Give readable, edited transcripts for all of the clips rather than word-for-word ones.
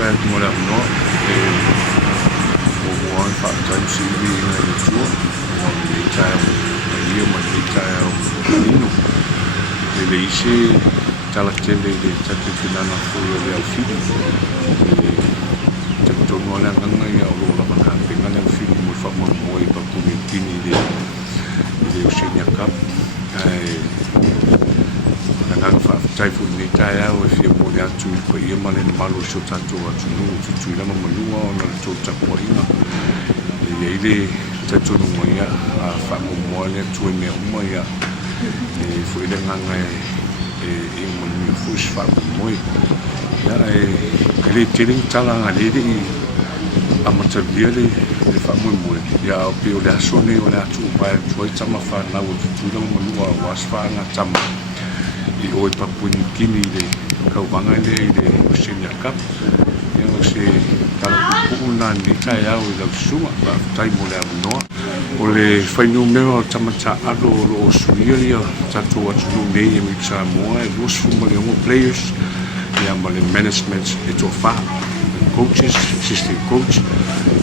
Fai mo la no o fa time si vi na le suo o le chai io ma le chai nino le isi tala tele le tatu finana fu le au fili te tono ala nganga ia o la bana penga le fili mo fa mo i pa kumi tini le Oceania Cup na fa tai fu ni tai au e mo le atu ko ia ma le malo so tatu atu no tu la ma lu o na to ta ko ina e ile tatu no mo ia fa mo le tu me mo ia e fu ile nganga e mo ni fu fa mo ia ele tiring tala ngale di amateur le fa mo ia o pe o le aso ne o le atu pa foi tama fa na o tu la mo lu o was fa na tama i oi Papua Kini le kauwanga le Oceania Cup ia o se tala pupu na ni kai au i lau sunga pa tai mo le anoa o le whainu mea o tamata alo o suiari o tato atu nei e mi Samoa e los fumale ongo players ia ma le management e to wha coaches, assistant coach,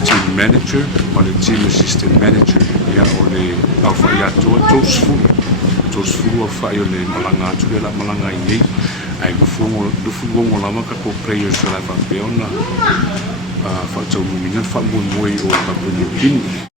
team manager ma le team assistant manager ia o le au whai atoa tos fulu o whai o le malanga atu le la malanga i nei ai dufu ngongo lama ka ko players o la whapeona whaatau mingan whamu moi o Papua New Guinea